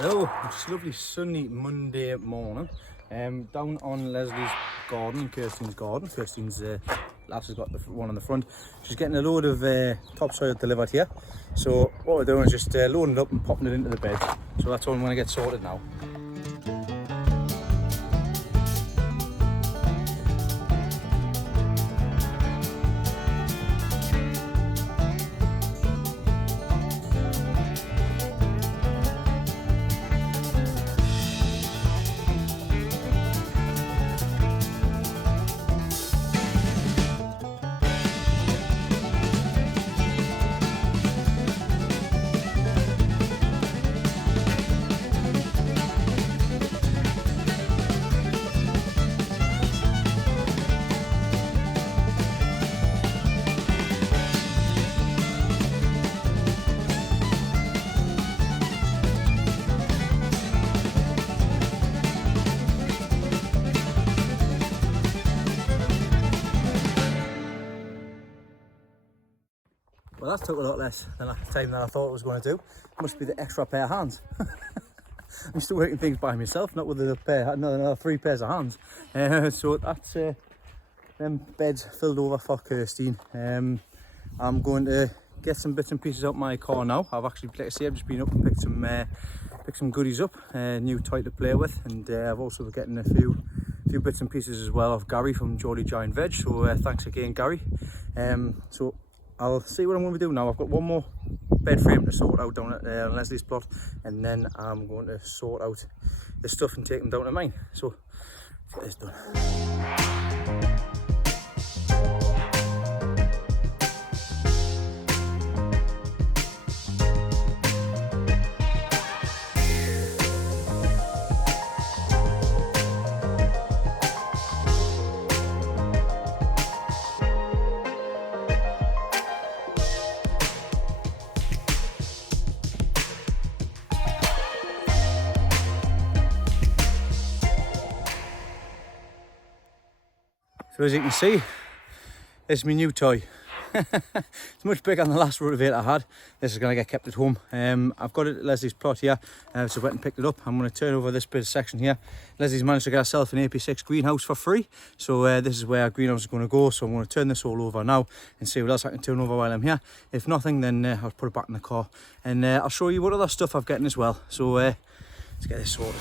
Hello, it's a lovely sunny Monday morning. Down on Leslie's garden, Kirsten's garden. Kirsten's lass has got the one on the front. She's getting a load of topsoil delivered here. So what we're doing is just loading it up and popping it into the bed. So that's all I'm going to get sorted now. Well, that took a lot less than the time that I thought it was going to do. Must be the extra pair of hands. I'm still working things by myself, not with another 3 pairs of hands. So that's them beds filled over for Kirsten. I'm going to get some bits and pieces out my car now. I've actually, like I say, I've just been up and picked some goodies up, new toy to play with, and I've also been getting a few bits and pieces as well of Gary from Geordie Giant Veg. So thanks again, Gary. So I'll see what I'm going to do now. I've got one more bed frame to sort out down at Leslie's plot, and then I'm going to sort out the stuff and take them down to mine. So let's get this done. So as you can see, this is my new toy. It's much bigger than the last Rotavator I had. This is going to get kept at home. I've got it at Leslie's plot here, so I went and picked it up. I'm going to turn over this bit of section here. Leslie's managed to get herself an AP6 greenhouse for free, so this is where our greenhouse is going to go. So I'm going to turn this all over now and see what else I can turn over while I'm here. If nothing, then I'll put it back in the car, and I'll show you what other stuff I've gotten as well. So let's get this sorted.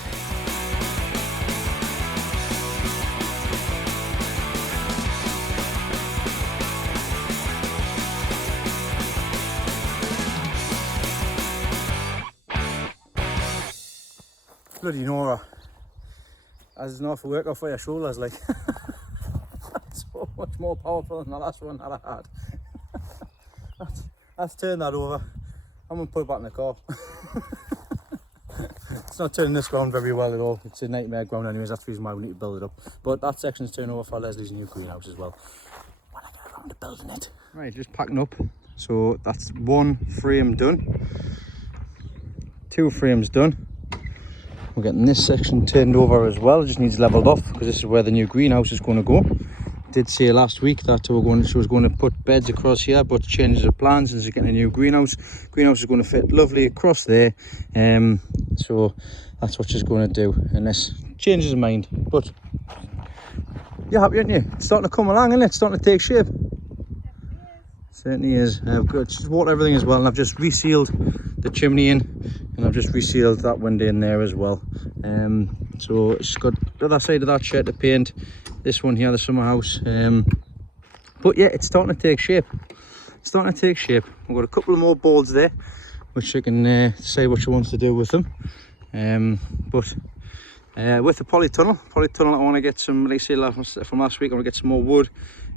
Bloody Nora, that's enough work off of your shoulders, like. So much more powerful than the last one that I had. Let's turn that over. I'm going to put it back in the car. It's not turning this ground very well at all. It's a nightmare ground anyways, that's the reason why we need to build it up. But that section's turned over for Leslie's new greenhouse as well, when I get around to building it. Right, just packing up. So that's 1 frame done. 2 frames done. We're getting this section turned over as well. It just needs leveled off because this is where the new greenhouse is going to go. I did say last week that she was going to put beds across here, but changes of plans since she's getting a new greenhouse. Greenhouse is going to fit lovely across there. So that's what she's going to do, unless changes her mind. But you're happy, aren't you? It's starting to come along, isn't it? It's starting to take shape. Certainly is. I've got just water everything as well, and I've just resealed the chimney in, and I've just resealed that window in there as well. So it's got the other side of that shed to paint, this one here, the summer house. But yeah, it's starting to take shape. It's starting to take shape. We've got a couple of more boards there, which she can say what she wants to do with them. But with the polytunnel, I want to get some, like I say from last week, I want to get some more wood.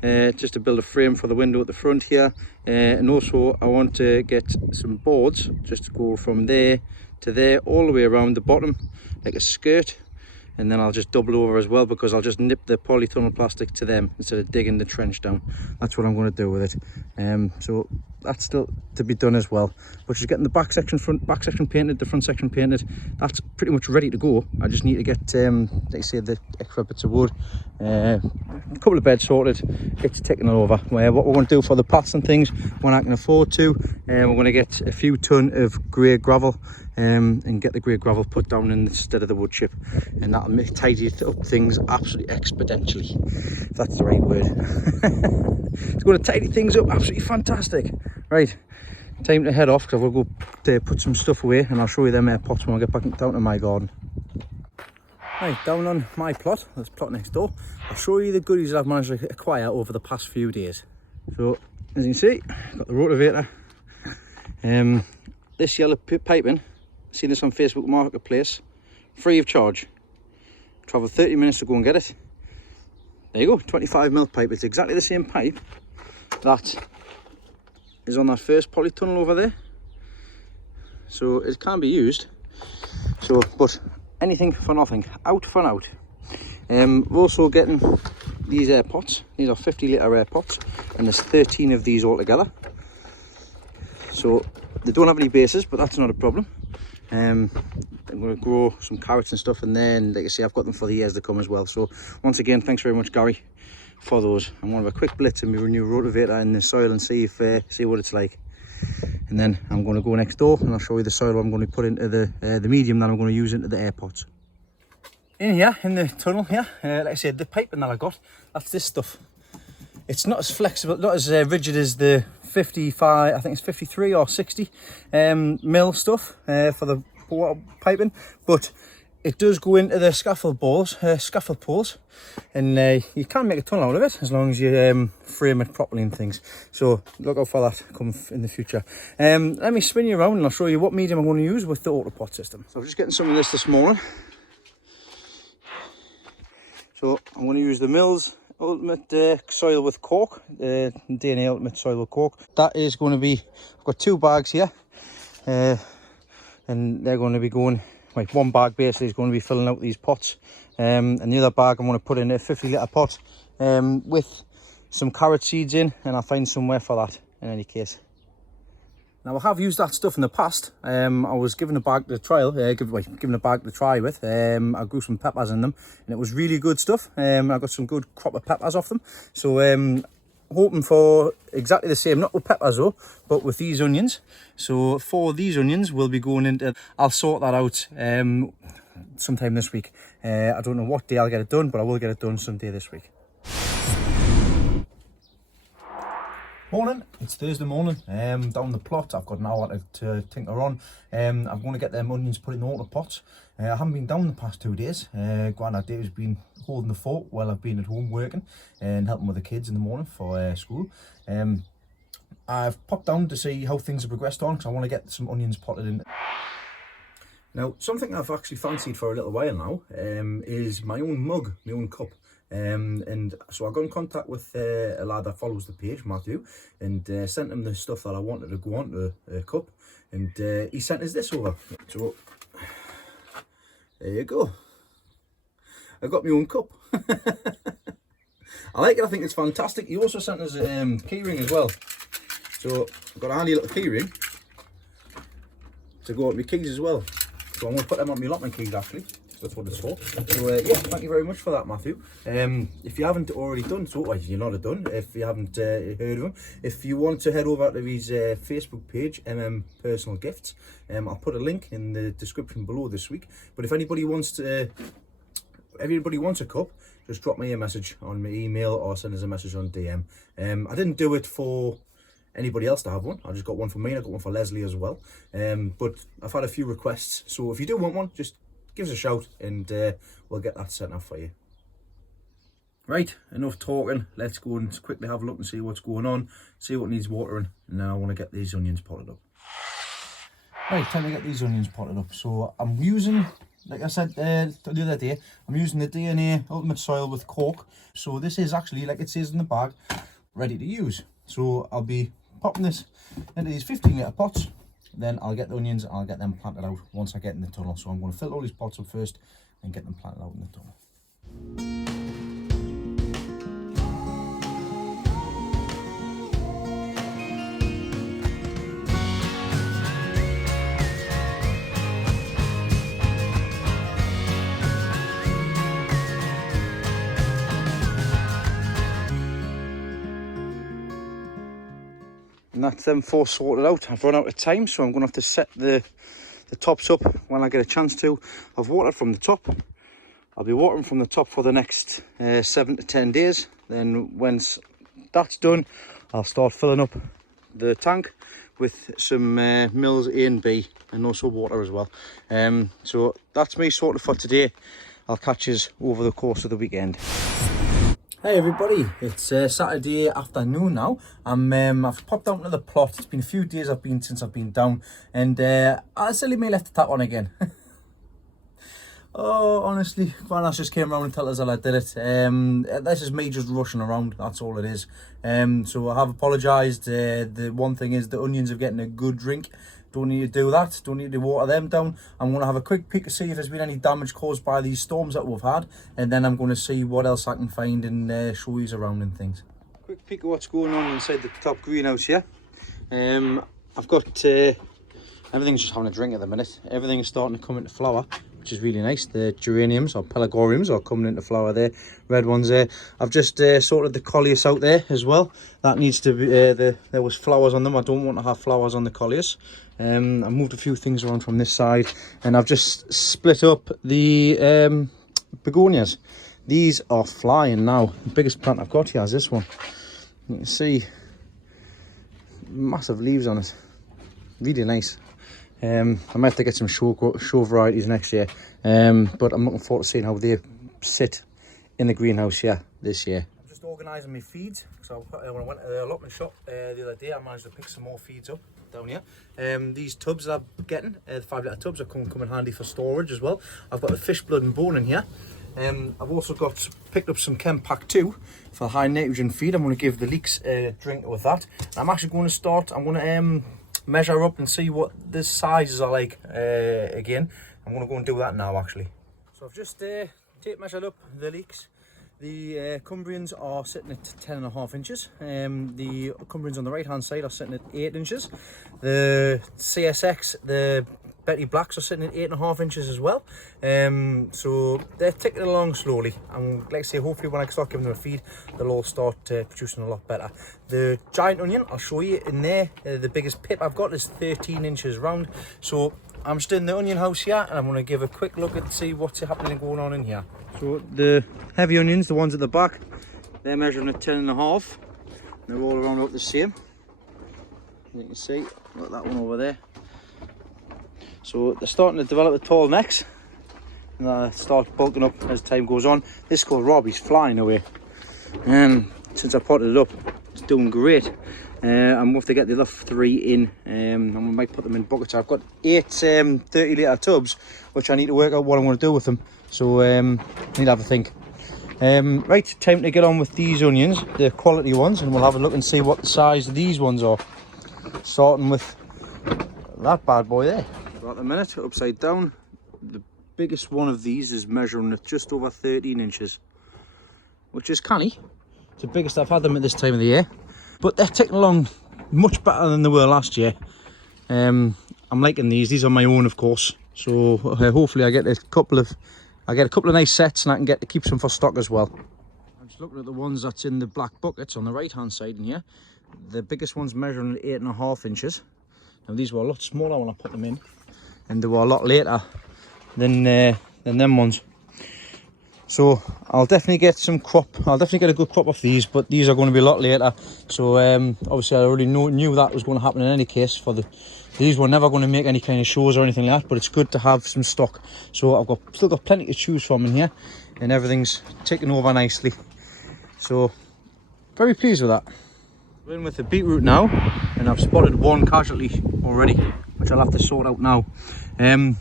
Just to build a frame for the window at the front here, and also I want to get some boards just to go from there to there all the way around the bottom like a skirt, and then I'll just double over as well, because I'll just nip the polytunnel plastic to them instead of digging the trench down. That's what I'm going to do with it. So that's still to be done as well, but she's getting the back section painted, the front section painted. That's pretty much ready to go. I just need to get like I say, the extra bits of wood, a couple of beds sorted, it's ticking it over. What we're going to do for the paths and things when I can afford to, we're going to get a few ton of grey gravel and get the grey gravel put down instead of the wood chip, and that'll tidy up things absolutely exponentially, if that's the right word. It's going to tidy things up absolutely fantastic. Right, time to head off because I've got to go put some stuff away, and I'll show you them pots when I get back down to my garden. Right, down on my plot, this plot next door, I'll show you the goodies that I've managed to acquire over the past few days. So, as you can see, I've got the Rotavator. This yellow piping, seen this on Facebook Marketplace, free of charge. Travel 30 minutes to go and get it. There you go, 25mm pipe. It's exactly the same pipe that is on that first polytunnel over there. So it can be used. So, but anything for nothing, out for out. We're also getting these air pots. These are 50-litre air pots, and there's 13 of these altogether. So they don't have any bases, but that's not a problem. I'm going to grow some carrots and stuff in there, and like I say, I've got them for the years to come as well. So once again, thanks very much, Gary, for those. I'm going to have a quick blitz and my new Rotavator in the soil and see what it's like. And then I'm going to go next door and I'll show you the soil I'm going to put into the medium that I'm going to use into the air pots. In here, in the tunnel here, like I said, the piping that I got, that's this stuff. It's not as flexible, not as rigid as the 55, I think it's 53 or 60 mil stuff for the water piping, but it does go into the scaffold poles, and you can make a tunnel out of it as long as you frame it properly and things. So look out for that come in the future. Let me spin you around and I'll show you what medium I'm going to use with the Autopot system. So I'm just getting some of this morning. So I'm going to use the Mills Ultimate Soil with Cork, DNA Ultimate Soil with Cork. That is going to be, I've got 2 bags here, and they're going to be going, like one bag basically is going to be filling out these pots, and the other bag I'm going to put in a 50-litre pot with some carrot seeds in, and I'll find somewhere for that in any case. Now I have used that stuff in the past. I was given a bag to trial, given a bag to try with. I grew some peppers in them, and it was really good stuff. I got some good crop of peppers off them. So hoping for exactly the same, not with peppers though, but with these onions. So for these onions, we'll be going into, I'll sort that out sometime this week. I don't know what day I'll get it done, but I will get it done someday this week. Morning, it's Thursday morning. Down the plot, I've got an hour to tinker on. I'm going to get them onions put in the Autopots. I haven't been down the past 2 days. Granddad Dave's been holding the fort while I've been at home working and helping with the kids in the morning for school. I've popped down to see how things have progressed on because I want to get some onions potted in. Now, something I've actually fancied for a little while now is my own mug, my own cup. And so I got in contact with a lad that follows the page, Matthew, and sent him the stuff that I wanted to go on to a cup, and he sent us this over. So there you go, I got my own cup. I like it, I think it's fantastic. He also sent us a keyring as well, so I've got a handy little keyring to go with my keys as well. So I'm going to put them on my locking keys actually. That's what it's for. So yeah, thank you very much for that, Matthew. If you haven't already done so, well, you're not done if you haven't heard of him. If you want to head over to his Facebook page, Personal Gifts, I'll put a link in the description below this week. But if anybody wants a cup, just drop me a message on my email or send us a message on DM. I didn't do it for anybody else to have one. I just got one for me and I got one for Leslie as well. But I've had a few requests, so if you do want one, just give us a shout and we'll get that set up for you. Right, enough talking. Let's go and quickly have a look and see what's going on, see what needs watering, and now I want to get these onions potted up. Right, time to get these onions potted up. So I'm using, like I said the other day, I'm using the DNA Ultimate Soil with Cork. So this is actually, like it says in the bag, ready to use. So I'll be popping this into these 15-litre pots. Then I'll get the onions and I'll get them planted out once I get in the tunnel. So I'm going to fill all these pots up first and get them planted out in the tunnel. And that's them 4 sorted out. I've run out of time, so I'm going to have to set the the tops up when I get a chance to. I've watered from the top. I'll be watering from the top for the next 7 to 10 days. Then once that's done, I'll start filling up the tank with some mils A and B, and also water as well. So that's me sorted for today. I'll catch you over the course of the weekend. Hey everybody, it's Saturday afternoon now. I've popped down to the plot. It's been a few days since I've been down, and I silly me left the tap on again. Oh, honestly, Grandad just came around and told us that I did it. This is me just rushing around, that's all it is. So I have apologised. The one thing is the onions are getting a good drink. Don't need to do that, don't need to water them down. I'm going to have a quick peek to see if there's been any damage caused by these storms that we've had, and then I'm going to see what else I can find and show you around and things. Quick peek of what's going on inside the top greenhouse here. I've got everything's just having a drink at the minute. Everything's starting to come into flower, which is really nice. The geraniums or pelargoniums are coming into flower there, red ones there. I've just sorted the colliers out there as well. That needs to be, there was flowers on them. I don't want to have flowers on the colliers. I moved a few things around from this side, and I've just split up the begonias. These are flying now. The biggest plant I've got here is this one. You can see massive leaves on it. Really nice. I might have to get some show varieties next year, but I'm looking forward to seeing how they sit in the greenhouse here this year. I'm just organising my feeds. So when I went to the allotment shop the other day, I managed to pick some more feeds up down here. These tubs that I'm getting, the 5 litre tubs, are come in handy for storage as well. I've got the fish blood and bone in here. I've also picked up some Chem Pack 2 for high nitrogen feed. I'm going to give the leeks a drink with that. And I'm actually going to start, I'm going to measure up and see what the sizes are like again. I'm going to go and do that now actually. So I've just measured up the leeks. The Cumbrians are sitting at 10.5 inches. The Cumbrians on the right hand side are sitting at 8 inches. The CSX, the Betty Blacks, are sitting at 8.5 inches as well. So they're ticking along slowly. And like I say, hopefully when I start giving them a feed, they'll all start producing a lot better. The giant onion, I'll show you in there. The biggest pip I've got is 13 inches round. So I'm just in the onion house here, and I'm going to give a quick look and see what's happening and going on in here. So the heavy onions, the ones at the back, they're measuring at 10.5. They're all around about the same. You can see, look at that one over there. So they're starting to develop the tall necks, and they start bulking up as time goes on. This called Robbie's flying away. Since I potted it up, it's doing great. I'm going to have to get the other 3 in, and I might put them in buckets. I've got 8 30 litre tubs, which I need to work out what I'm going to do with them. So I need to have a think. Right, time to get on with these onions, the quality ones, and we'll have a look and see what the size of these ones are. Starting with that bad boy there. So at the minute, upside down, the biggest one of these is measuring at just over 13 inches, which is canny. It's the biggest I've had them at this time of the year. But they're ticking along much better than they were last year. I'm liking these. These are my own, of course. So hopefully I get a couple of nice sets, and I can get to keep some for stock as well. I'm just looking at the ones that's in the black buckets on the right hand side in here. The biggest one's measuring at 8.5 inches. Now these were a lot smaller when I put them in, and they were a lot later than them ones. So I'll definitely get some crop. I'll definitely get a good crop off these, but these are going to be a lot later. So obviously I already knew that was going to happen in any case. These were never going to make any kind of shows or anything like that, but it's good to have some stock. So I've still got plenty to choose from in here, and everything's ticking over nicely. So very pleased with that. We're in with the beetroot now, and I've spotted 1 casualty already, which I'll have to sort out now. The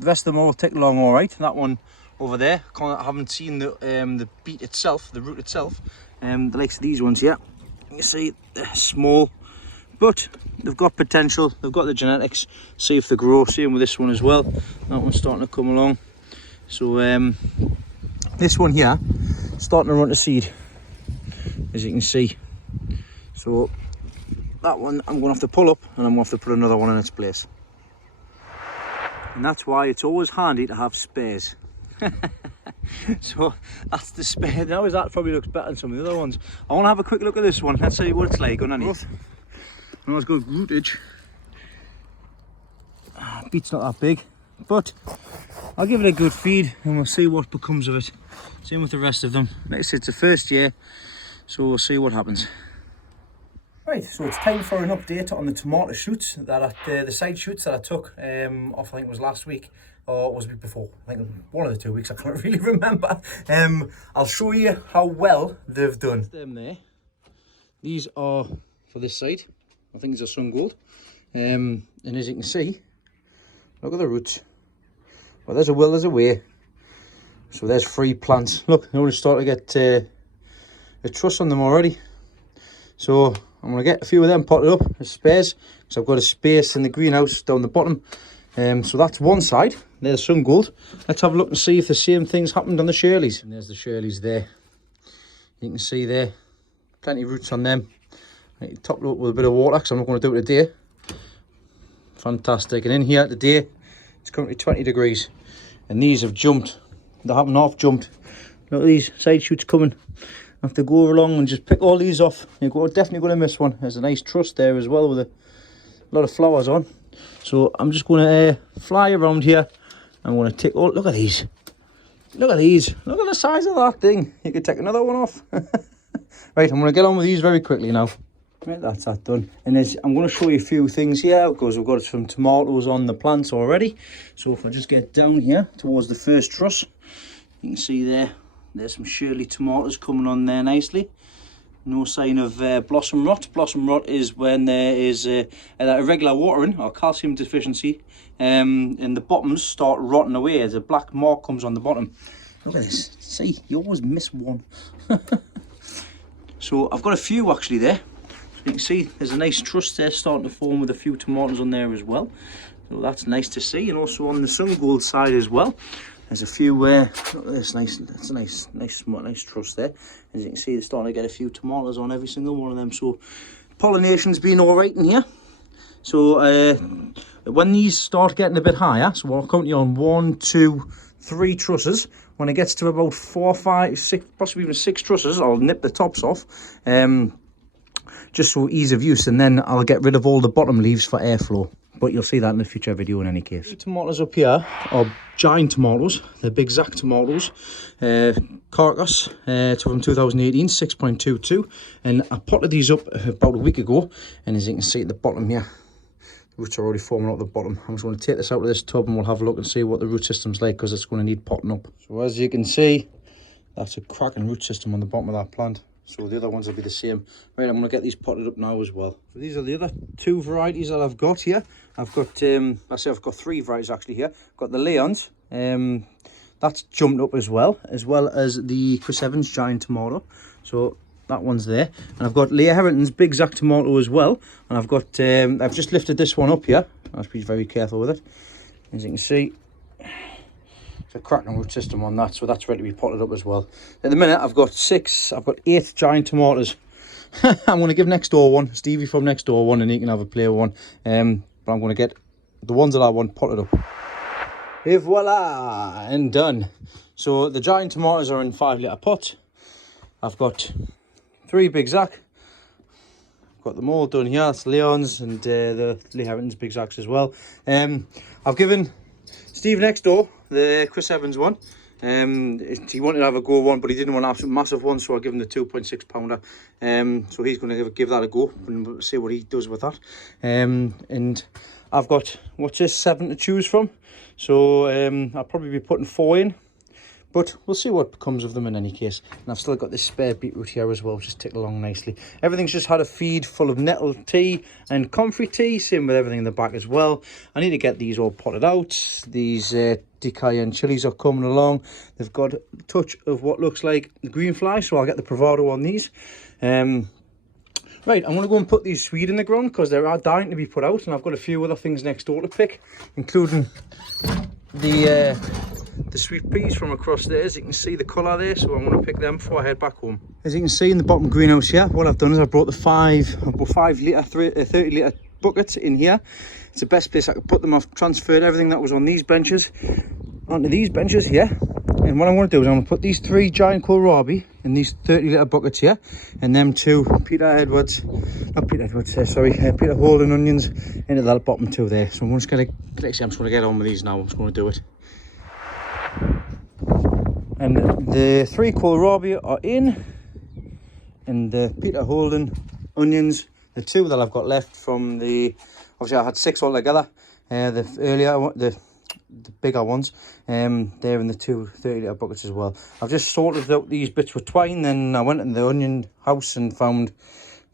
rest of them all tick along all right. That one over there, I haven't seen the beet itself, the root itself. The likes of these ones here, you see they're small, but they've got potential. They've got the genetics. See if they grow. Same with this one as well. That one's starting to come along. So this one here, starting to run to seed, as you can see. So that one I'm going to have to pull up, and I'm going to have to put another one in its place. And that's why it's always handy to have spares. So that's the spare. Now that probably looks better than some of the other ones. I want to have a quick look at this one. Let's see what it's like underneath. Now it's got rootage. beet's not that big, but I'll give it a good feed and we'll see what becomes of it. Same with the rest of them. Like I said, it's the first year, so we'll see what happens. Right, so it's time for an update on the tomato shoots that the side shoots that I took off, I think it was last week, or was the week before. I think one of the 2 weeks, I can't really remember. I'll show you how well they've done. Them there. These are for this side. I think these are sun gold. And as you can see, look at the roots. Well, there's a will, there's a way. So there's 3 plants. Look, they're already starting to get a truss on them already. So I'm going to get a few of them potted up as spares, because I've got a space in the greenhouse down the bottom. So that's one side. There's sun gold. Let's have a look and see if the same things happened on the Shirleys. And there's the Shirleys there. You can see there, plenty of roots on them. I need to top it up with a bit of water because I'm not going to do it today. Fantastic. And in here today, it's currently 20 degrees. And these have jumped. They haven't half jumped. Look at these side shoots coming. I have to go along and just pick all these off. You're definitely going to miss one. There's a nice truss there as well with a lot of flowers on. So I'm just going to fly around here. I'm going to take, oh, look at these. Look at these. Look at the size of that thing. You could take another one off. Right, I'm going to get on with these very quickly now. Right, that's that done. And I'm going to show you a few things here, because we've got some tomatoes on the plants already. So if I just get down here towards the first truss, you can see there's some Shirley tomatoes coming on there nicely. No sign of blossom rot. Blossom rot is when there is irregular watering or calcium deficiency, and the bottoms start rotting away as a black mark comes on the bottom. Look at this. See, you always miss one. So I've got a few actually there. So you can see there's a nice truss there starting to form with a few tomatoes on there as well. So that's nice to see. And also on the sun gold side as well, there's a few look at this, that's a nice truss there. As you can see, they're starting to get a few tomatoes on every single one of them. So pollination's been all right in here. So when these start getting a bit higher, so we're currently on 1, 2, 3 trusses. When it gets to about 4, 5, 6, possibly even 6 trusses, I'll nip the tops off, just for ease of use, and then I'll get rid of all the bottom leaves for airflow. But you'll see that in a future video in any case. The tomatoes up here are giant tomatoes. They're big Zac tomatoes. Carcass from 2018, 6.22. And I potted these up about a week ago. And as you can see at the bottom here, the roots are already forming out the bottom. I'm just going to take this out of this tub and we'll have a look and see what the root system's like, because it's going to need potting up. So as you can see, that's a cracking root system on the bottom of that plant. So the other ones will be the same. Right, I'm going to get these potted up now as well. So these are the other 2 varieties that I've got here. I've got, I've got 3 varieties actually here. I've got the Leons, that's jumped up as well as the Chris Evans giant tomato. So that one's there. And I've got Leah Harrington's big Zac tomato as well. And I've got, I've just lifted this one up here. I have to be very careful with it. As you can see, a cracking root system on that, so that's ready to be potted up as well. At the minute I've got 8 giant tomatoes. I'm going to give next door one, Stevie from next door one, and he can have a play with one, but I'm going to get the ones that I want potted up. Et voila, and done. So the giant tomatoes are in 5-litre pots. I've got 3 big Zac. I've got them all done here. That's Leon's and the Lee Harrington's big Zacs as well. I've given Steve next door the Chris Evans one. He wanted to have a go one, but he didn't want an absolute massive one, so I give him the 2.6 pounder. So he's going to give that a go and see what he does with that. And I've got, what's this, 7 to choose from, so I'll probably be putting 4 in, but we'll see what becomes of them in any case. And I've still got this spare beetroot here as well, just ticked along nicely. Everything's just had a feed full of nettle tea and comfrey tea, same with everything in the back as well. I need to get these all potted out. These cayenne chilies are coming along. They've got a touch of what looks like green fly, so I'll get the Bravado on these. Right, I'm going to go and put these swede in the ground because they are dying to be put out, and I've got a few other things next door to pick, including the sweet peas from across there. As you can see the colour there, so I'm going to pick them before I head back home. As you can see in the bottom greenhouse here, what I've done is I've brought the 5 litre 30 litre buckets in here. It's the best place I could put them. I've transferred everything that was on these benches onto these benches here, And what I'm going to do is I'm going to put these 3 giant kohlrabi in these 30-litre buckets here, and them 2 Peter Holden onions into that bottom 2 there. So I'm just going to get on with these now. I'm just going to do it. And the 3 kohlrabi are in, and the Peter Holden onions, the 2 that I've got left from the, obviously I had 6 altogether, the bigger ones, they're in the 2 30-litre buckets as well. I've just sorted out these bits with twine, then I went in the onion house and found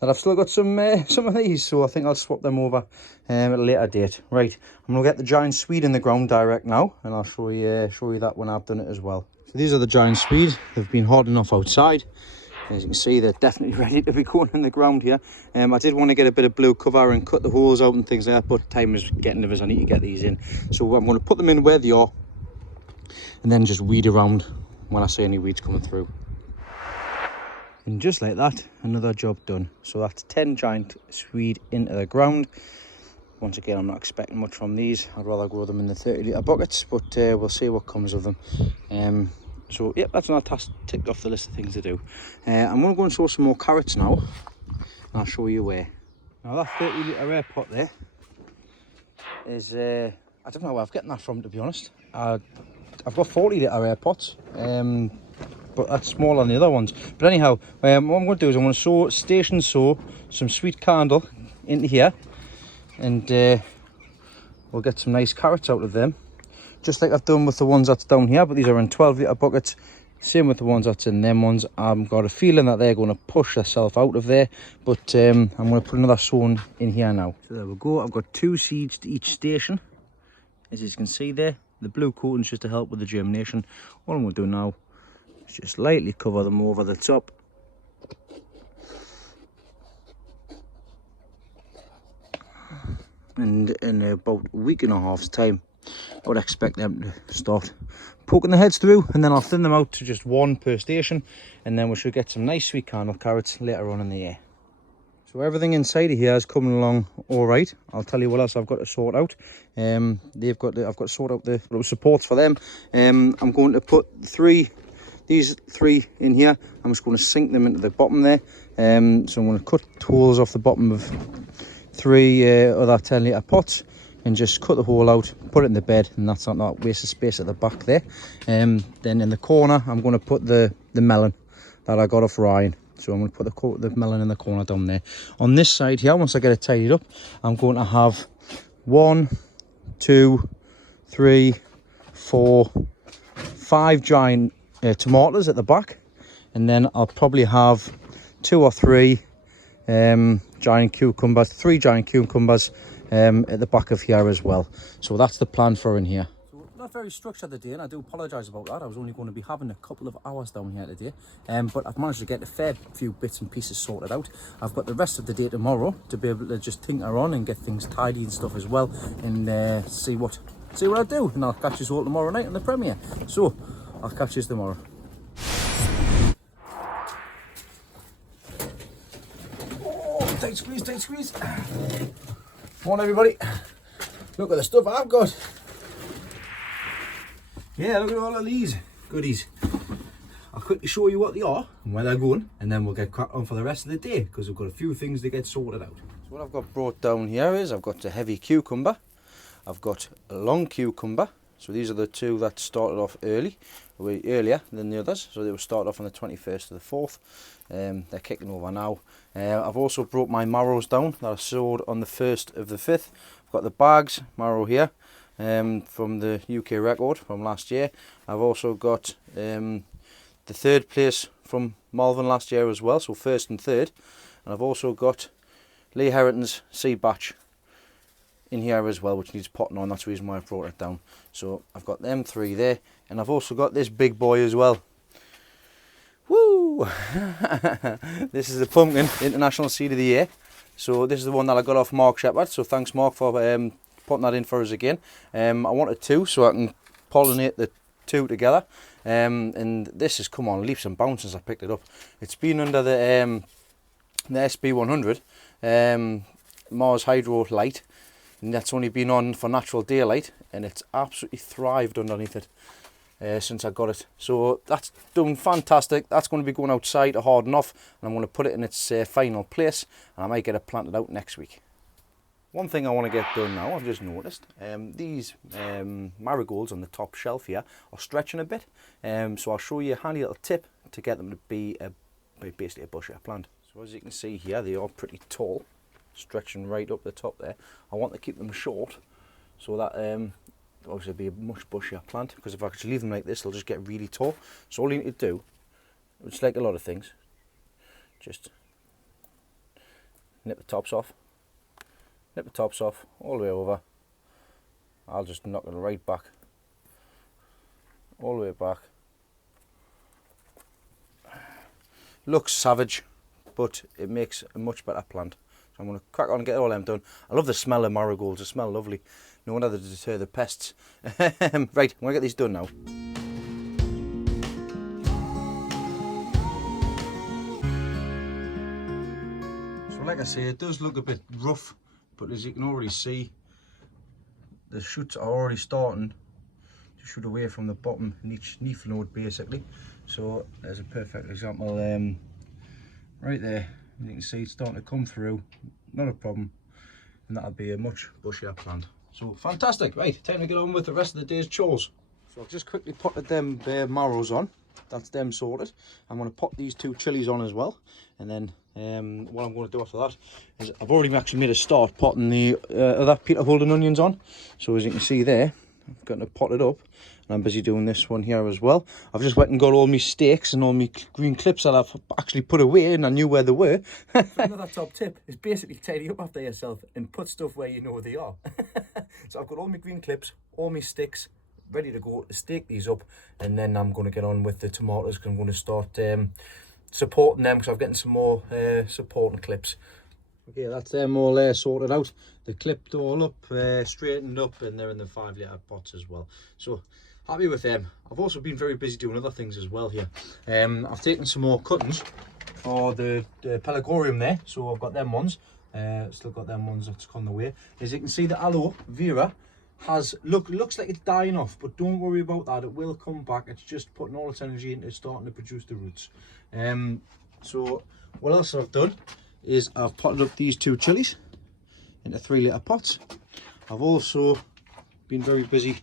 that I've still got some of these, so I think I'll swap them over at a later date. Right, I'm going to get the giant swede in the ground direct now, and I'll show you that when I've done it as well. So these are the giant swede. They've been hard enough outside. As you can see, they're definitely ready to be going in the ground here. I did want to get a bit of blue cover and cut the holes out and things like that, but time is getting of us. I need to get these in. So I'm going to put them in where they are, and then just weed around when I see any weeds coming through. And just like that, another job done. So that's 10 giant swede into the ground. Once again, I'm not expecting much from these. I'd rather grow them in the 30-litre buckets, but we'll see what comes of them. So, yep, that's another task ticked off the list of things to do. I'm going to go and sow some more carrots now, and I'll show you where. Now, that 30-litre air pot there is, I don't know where I've gotten that from, to be honest. I've got 40-litre air pots, but that's smaller than the other ones. But anyhow, what I'm going to do is I'm going to station sow some sweet candle into here, and we'll get some nice carrots out of them. Just like I've done with the ones that's down here, but these are in 12-litre buckets. Same with the ones that's in them ones. I've got a feeling that they're going to push themselves out of there, but I'm going to put another sown in here now. So there we go. I've got 2 seeds to each station. As you can see there, the blue coating's just to help with the germination. All I'm going to do now is just lightly cover them over the top. And in about a week and a half's time, I would expect them to start poking their heads through, and then I'll thin them out to just 1 per station, and then we should get some nice sweet candle carrots later on in the year. So everything inside of here is coming along all right. I'll tell you what else I've got to sort out. I've got to sort out the supports for them. I'm going to put these 3 in here. I'm just going to sink them into the bottom there. So I'm going to cut holes off the bottom of 3 other 10-litre pots, and just cut the hole out, put it in the bed, and that's not that waste of space at the back there. Then in the corner, I'm going to put the melon that I got off Ryan. So I'm going to put the melon in the corner down there. On this side here, once I get it tidied up, I'm going to have 1, 2, 3, 4, 5 giant tomatoes at the back, and then I'll probably have 2 or 3 giant cucumbers, 3 giant cucumbers at the back of here as well. So that's the plan for in here. So not very structured today, and I do apologise about that. I was only going to be having a couple of hours down here today, but I've managed to get a fair few bits and pieces sorted out. I've got the rest of the day tomorrow to be able to just tinker on and get things tidy and stuff as well, and see what I do. And I'll catch you all tomorrow night on the premiere. So I'll catch you tomorrow. Oh, tight squeeze, tight squeeze. Come on everybody, look at the stuff I've got. Yeah, look at all of these goodies. I'll quickly show you what they are and where they're going, and then we'll get cracked on for the rest of the day, because we've got a few things to get sorted out. So what I've got brought down here is I've got a heavy cucumber, I've got a long cucumber. So these are the 2 that started off earlier than the others. So they will start off on the 21st of the 4th. They're kicking over now. I've also brought my marrows down that I sowed on the 1st of the 5th. I've got the bags marrow here from the UK record from last year. I've also got the 3rd place from Malvern last year as well, so 1st and 3rd. And I've also got Lee Harrington's seed batch in here as well, which needs potting on. That's the reason why I brought it down. So I've got them 3 there, and I've also got this big boy as well. Woo! This is the pumpkin international seed of the year. So this is the one that I got off Mark Shepherd, so thanks Mark for putting that in for us again. I wanted 2 so I can pollinate the 2 together, and this has come on leaps and bounds since I picked it up. It's been under the SB100 Mars Hydro Light, and that's only been on for natural daylight, and it's absolutely thrived underneath it. since I got it. So that's done fantastic. That's going to be going outside to harden off, and I'm going to put it in its final place, and I might get it planted out next week. One thing I want to get done now, I've just noticed, these marigolds on the top shelf here are stretching a bit. So I'll show you a handy little tip to get them to be basically a bushier plant. So as you can see here, they are pretty tall, stretching right up the top there. I want to keep them short so that obviously be a much bushier plant, because if I actually leave them like this, they'll just get really tall. So all you need to do, it's like a lot of things, just nip the tops off. Nip the tops off all the way over. I'll just knock it right back, all the way back. Looks savage, but it makes a much better plant. So I'm going to crack on and get all them done. I love the smell of marigolds, they smell lovely. No wonder they deter the pests. Right, I'm going to get these done now. So like I say, it does look a bit rough, but as you can already see, the shoots are already starting to shoot away from the bottom leaf node basically. So there's a perfect example right there. You can see it's starting to come through, not a problem, and that'll be a much bushier plant. So fantastic. Right, time to get on with the rest of the day's chores. So I've just quickly potted them marrows on. That's them sorted. I'm going to pop these 2 chilies on as well, and then what I'm going to do after that is I've already actually made a start potting the other Peter Holden onions on. So as you can see there, I've got to pot it up, and I'm busy doing this one here as well. I've just went and got all my stakes and all my green clips that I've actually put away, and I knew where they were. So another top tip is basically tidy up after yourself and put stuff where you know they are. So I've got all my green clips, all my sticks ready to go to stake these up, and then I'm going to get on with the tomatoes, because I'm going to start supporting them, because I'm getting some more supporting clips. Okay, that's them all sorted out. They're clipped all up, straightened up, and they're in the 5 litre pots as well. So happy with them. I've also been very busy doing other things as well here. I've taken some more cuttings for the pelargonium there, so I've got them ones. Still got them ones that's on the way. As you can see, the aloe vera looks like it's dying off, but don't worry about that, it will come back. It's just putting all its energy into starting to produce the roots. So what else I've done is I've potted up these 2 chilies into 3 litre pots. I've also been very busy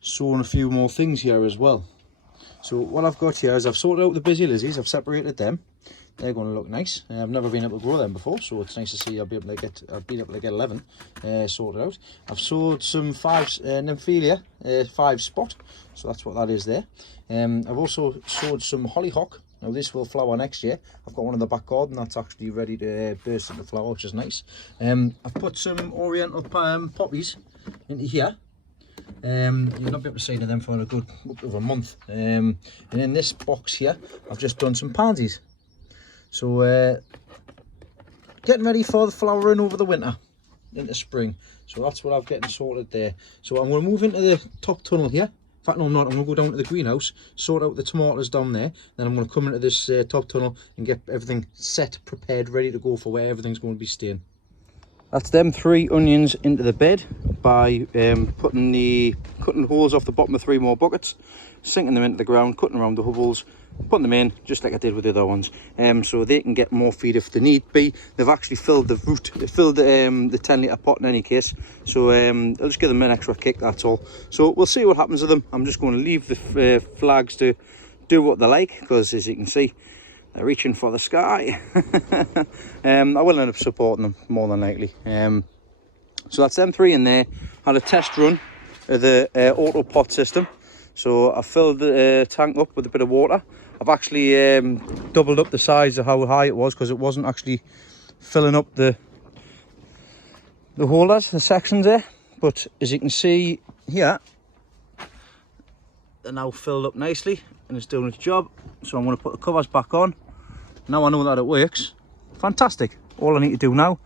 sowing a few more things here as well. So what I've got here is I've sorted out the busy lizzies, I've separated them. They're going to look nice. I've never been able to grow them before, so it's nice to see I've been able to get 11 sorted out. I've sowed some 5 nymphaea, 5 spot, so that's what that is there. I've also sowed some hollyhock. Now this will flower next year. I've got one in the back garden that's actually ready to burst into flower, which is nice. I've put some oriental poppies into here. You'll not be able to see them for a good over a month. And in this box here, I've just done some pansies. So getting ready for the flowering over the winter into spring. So that's what I'm getting sorted there. So I'm going to move into the top tunnel here. In fact, no, I'm not. I'm going to go down to the greenhouse, sort out the tomatoes down there. Then I'm going to come into this top tunnel and get everything set, prepared, ready to go for where everything's going to be staying. That's them 3 onions into the bed by cutting holes off the bottom of 3 more buckets, sinking them into the ground, cutting around the holes, putting them in just like I did with the other ones, so they can get more feed if they need be. They've actually filled the root, filled the 10 litre pot in any case, so I'll just give them an extra kick, that's all. So we'll see what happens with them. I'm just going to leave the flags to do what they like, because as you can see, they're reaching for the sky. I will end up supporting them more than likely. So that's them 3 in there. Had a test run of the Autopot system. So I filled the tank up with a bit of water. I've actually doubled up the size of how high it was, because it wasn't actually filling up the holders, the sections there. But as you can see here, they're now filled up nicely and it's doing its job. So I'm going to put the covers back on. Now I know that it works. Fantastic. All I need to do now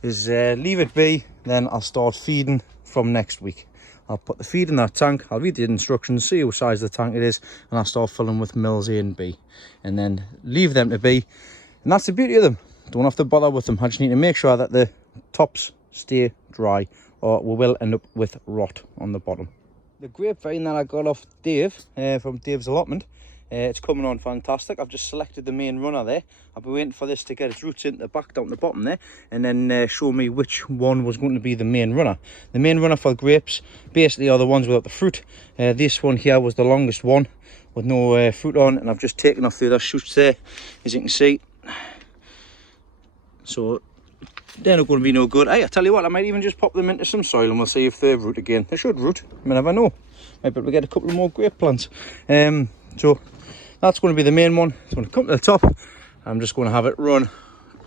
is leave it be, then I'll start feeding from next week. I'll put the feed in that tank, I'll read the instructions, see what size the tank it is, and I'll start filling with mils A and B, and then leave them to be. And that's the beauty of them. Don't have to bother with them. I just need to make sure that the tops stay dry, or we will end up with rot on the bottom. The grapevine that I got off Dave, from Dave's allotment, it's coming on fantastic. I've just selected the main runner there. I've been waiting for this to get its roots into the back down the bottom there, and then show me which one was going to be the main runner. The main runner for grapes basically are the ones without the fruit. This one here was the longest one with no fruit on, and I've just taken off the other shoots there, as you can see. So they're not going to be no good. Hey, I tell you what, I might even just pop them into some soil and we'll see if they root again. They should root, you never know. Might be able to get a couple of more grape plants. So that's going to be the main one. It's going to come to the top. I'm just going to have it run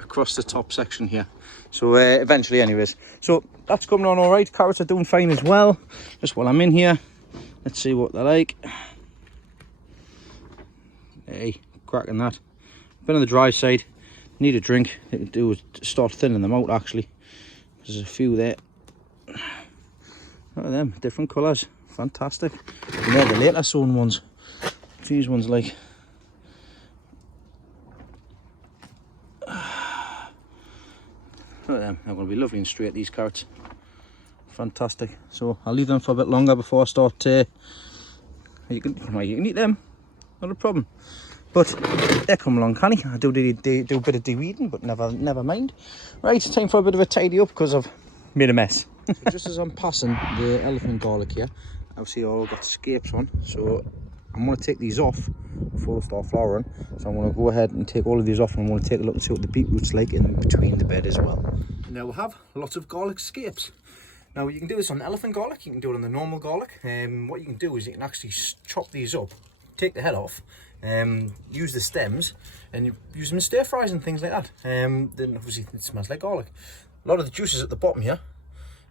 across the top section here. So eventually anyways. So that's coming on all right. Carrots are doing fine as well. Just while I'm in here, let's see what they're like. Hey, cracking that. Been on the dry side. Need a drink. It can do is start thinning them out actually. There's a few there. Look at them, different colours. Fantastic. And they're the later sown ones. These ones like. Look at them. They're going to be lovely and straight, these carrots. Fantastic. So I'll leave them for a bit longer before I start. You can eat them. Not a problem. But they're coming along canny. I do a bit of de-weeding, but never mind. Right, time for a bit of a tidy up because I've made a mess. So just as I'm passing the elephant garlic here, obviously all got scapes on. So I'm going to take these off before they start flowering. So I'm going to go ahead and take all of these off, and I'm going to take a look and see what the beetroot's like in between the bed as well. Now we'll have lots of garlic scapes. Now you can do this on elephant garlic, you can do it on the normal garlic. What you can do is you can actually chop these up, take the head off, use the stems, and you use them in stir fries and things like that. Then obviously it smells like garlic. A lot of the juices at the bottom here,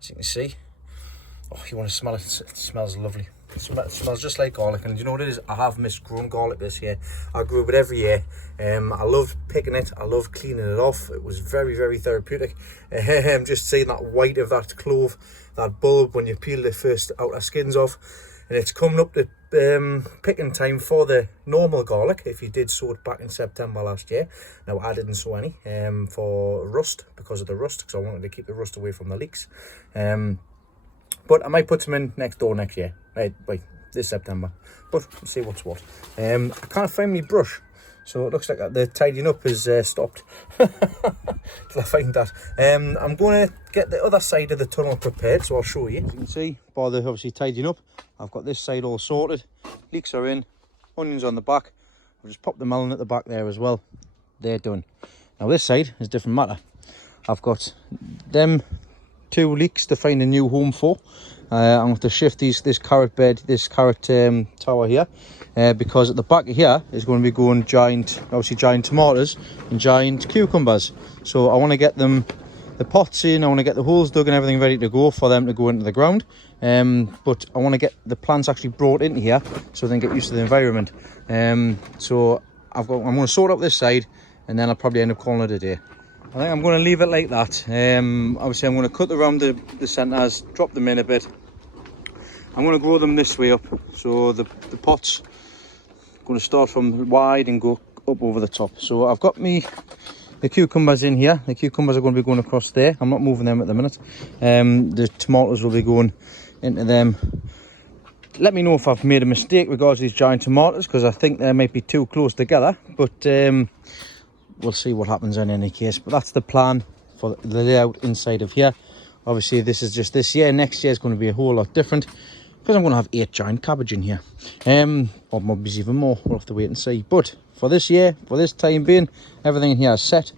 as you can see. Oh, you want to smell it? It smells lovely. It smells just like garlic. And you know what it is? I have missed growing garlic this year. I grew it every year. I love picking it. I love cleaning it off. It was very, very therapeutic. Just seeing that white of that clove, that bulb when you peel the first outer skins off. And it's coming up to picking time for the normal garlic, if you did sow it back in September last year. Now I didn't sow any for rust, because of the rust, because I wanted to keep the rust away from the leeks. But I might put some in next year, right, this September. But we'll see what's what. I can't find my brush, so it looks like the tidying up is stopped till I find that. I'm going to get the other side of the tunnel prepared, so I'll show you. As you can see, by the obviously tidying up, I've got this side all sorted. Leeks are in, onions on the back. I've just popped the melon at the back there as well. They're done. Now this side is a different matter. I've got them 2 leeks to find a new home for. I'm going to shift this carrot bed, this carrot tower here, because at the back of here is going to be going giant tomatoes and giant cucumbers. So I want to get them the pots in, I want to get the holes dug and everything ready to go for them to go into the ground. But I want to get the plants actually brought into here so they can get used to the environment. So I'm going to sort out this side, and then I'll probably end up calling it a day. I think I'm going to leave it like that. Obviously I'm going to cut around the centres, drop them in a bit. I'm going to grow them this way up. So the pots are going to start from wide and go up over the top. So I've got the cucumbers in here. The cucumbers are going to be going across there. I'm not moving them at the minute. The tomatoes will be going into them. Let me know if I've made a mistake regards these giant tomatoes, because I think they might be too close together. But we'll see what happens in any case. But that's the plan for the layout inside of here. Obviously this is just this year. Next year is going to be a whole lot different, because I'm going to have 8 giant cabbage in here, or maybe even more. We'll have to wait and see. But for this year, for this time being, everything in here is set.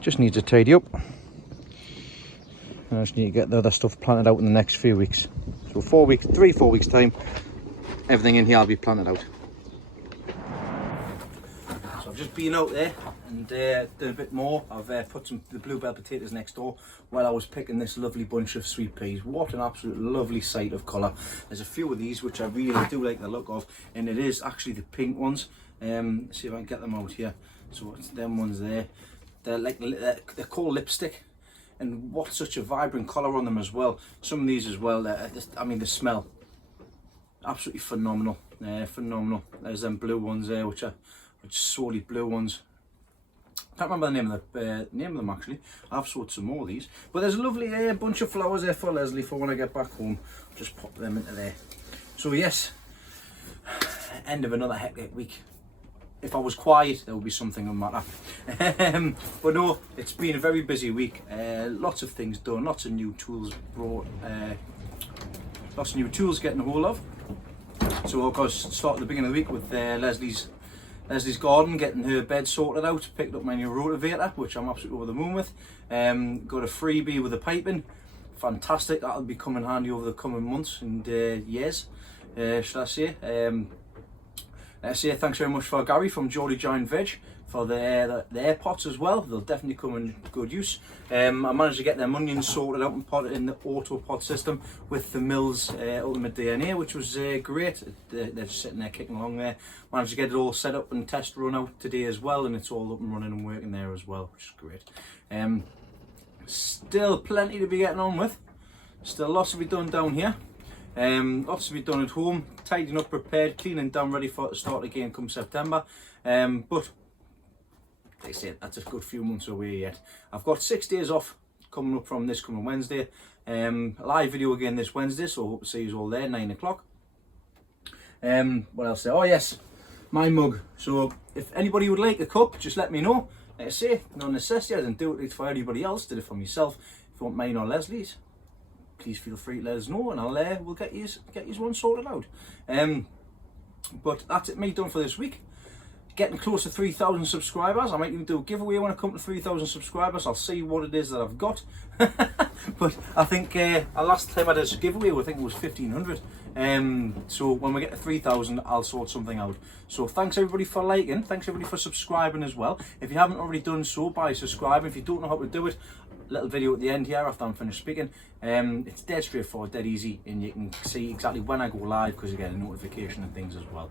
Just needs to tidy up, and I just need to get the other stuff planted out in the next few weeks. So 4 weeks time, everything in here will be planted out. So I've just been out there and done a bit more. I've put the bluebell potatoes next door while I was picking this lovely bunch of sweet peas. What an absolute lovely sight of colour. There's a few of these which I really do like the look of, and it is actually the pink ones. See if I can get them out here. So it's them ones there. They're called lipstick, and what such a vibrant colour on them as well. Some of these as well, I mean the smell, absolutely phenomenal. Phenomenal. There's them blue ones there, which are solely blue ones. Can't remember the name of them actually. I've sowed some more of these. But there's a lovely bunch of flowers there for Leslie for when I get back home. Just pop them into there. So yes, end of another hectic week. If I was quiet, there would be something on matter. But no, it's been a very busy week. Lots of things done, lots of new tools brought, lots of new tools getting a hold of. So of course, started the beginning of the week with Leslie's garden, getting her bed sorted out, picked up my new Rotavator, which I'm absolutely over the moon with. Got a freebie with the piping, fantastic, that'll be coming handy over the coming months and years, should I say. Let's say thanks very much for Gary from Geordie Giant Veg for the air pots as well. They'll definitely come in good use. I managed to get them onions sorted out and potted in the Autopot system with the Mills Ultimate DNA, which was great. They're just sitting there kicking along there. Managed to get it all set up and test run out today as well, and it's all up and running and working there as well, which is great. Still plenty to be getting on with. Still lots to be done down here. Lots to be done at home, tidying up, prepared, cleaning down, ready for it to start again come September. But they say that's a good few months away yet. I've got 6 days off coming up from this coming Wednesday. A live video again this Wednesday, so I hope to see you all there, 9 o'clock. What else there? Oh yes, my mug. So if anybody would like a cup, just let me know. Like I say, no necessity, I didn't do it for anybody else, did it for myself. If you want mine or Leslie's, please feel free to let us know, and we'll get you one sorted out. But that's it, me done for this week. Getting close to 3,000 subscribers. I might even do a giveaway when I come to 3,000 subscribers. I'll see what it is that I've got. But I think last time I did a giveaway, I think it was 1,500. So when we get to 3,000, I'll sort something out. So thanks everybody for liking. Thanks everybody for subscribing as well. If you haven't already done so, by subscribing. If you don't know how to do it, little video at the end here after I'm finished speaking. It's dead straightforward, dead easy, and you can see exactly when I go live because you get a notification and things as well.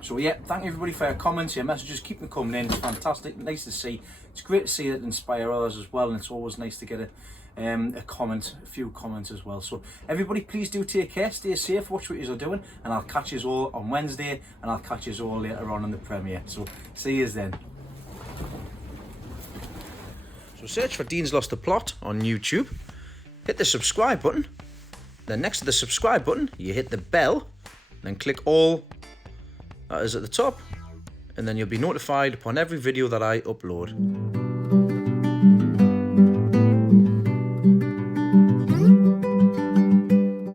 So yeah, thank everybody for your comments, your messages, keep them coming in. It's fantastic, nice to see. It's great to see it inspire others as well, and it's always nice to get a comment, a few comments as well. So everybody, please do take care, stay safe, watch what you're doing, and I'll catch you all on Wednesday, and I'll catch you all later on in the premiere. So see you then. So search for Dean's Lost the Plot on YouTube, hit the subscribe button, then next to the subscribe button you hit the bell, then click all, that is at the top, and then you'll be notified upon every video that I upload.